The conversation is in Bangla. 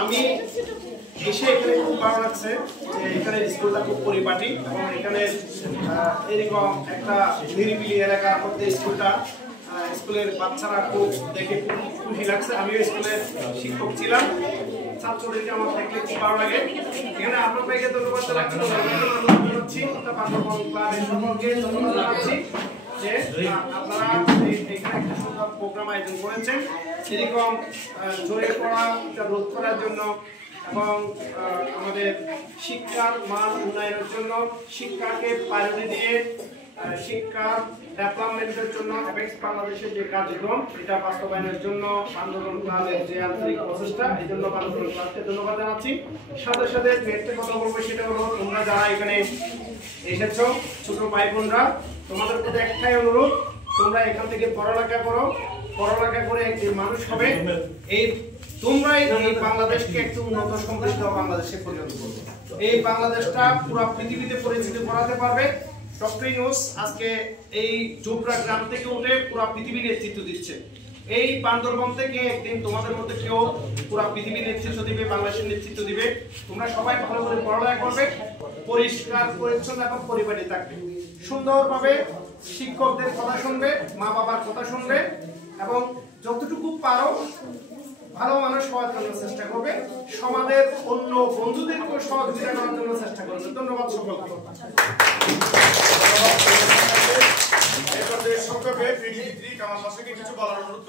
আমি এসে এখানে খুব ভালো লাগছে যে এখানে স্কুলটা খুব পরিপাটি এবং এখানে এরকম একটা নিরিবিলি এলাকার মধ্যে স্কুলের বাচ্চারা খুব দেখে খুব খুশি লাগছে। আমিও স্কুলের শিক্ষক ছিলাম, ছাত্রদেরকে আমার দেখলে খুব ভালো লাগে। এখানে আপনাদেরকে ধন্যবাদ জানাচ্ছি, সকলকে ধন্যবাদ জানাচ্ছি যে আপনারা এখানে একটা সুন্দর প্রোগ্রাম আয়োজন করেছেন। এরকম জোরে পড়া রোধ করার জন্য এবং আমাদের শিক্ষার মান উন্নয়নের জন্য, শিক্ষাকে প্রায়োরিটি দিয়ে শিক্ষার ডেভেলপমেন্টের জন্য অ্যাপেক্স বাংলাদেশের যে কার্যক্রম এটা বাস্তবায়নের জন্য আন্দোলন ক্লাবের যে আন্তরিক প্রচেষ্টা, এই জন্য আন্দোলন ক্লাবকে ধন্যবাদ জানাচ্ছি। সাথে সাথে একটা কথা বলবো, সেটা হলো তোমরা যারা এখানে এসেছো ছোট ভাই বোনরা, তোমাদের প্রতি একটাই অনুরোধ, তোমরা এখান থেকে পড়ালেখা করো, পড়ালেখা করে একজন মানুষ হবে। তোমরাই এই বাংলাদেশকে একটু উন্নত সমৃদ্ধ বাংলাদেশে পরিণত করবে। এই বাংলাদেশটা পুরো পৃথিবীতে পরিচিতি করাতে পারবে। ডক্টর ইউনূস আজকে এই জোবরা গ্রাম থেকে উঠে পুরো পৃথিবীর নেতৃত্ব দিচ্ছে। এই বান্দরবন থেকে একদিন তোমাদের মধ্যে কেউ পুরো পৃথিবীর নেতৃত্ব দিবে, বাংলাদেশের নেতৃত্ব দিবে। তোমরা সবাই ভালো করে পড়ালেখা করবে, পরিষ্কার পরিচ্ছন্ন এবং পরিপাটি থাকবে, সুন্দরভাবে শিক্ষকদের কথা শুনবে, মা বাবার কথা শুনবে এবং যতটুকু পারো ভালো মানুষ হওয়ার জন্য চেষ্টা করবে, সমাজের অন্য বন্ধুদেরকে সহযোগিতা করার জন্য চেষ্টা করবে। ধন্যবাদ সকলকে। সংক্ষেপে কিছু বলার অনুরোধ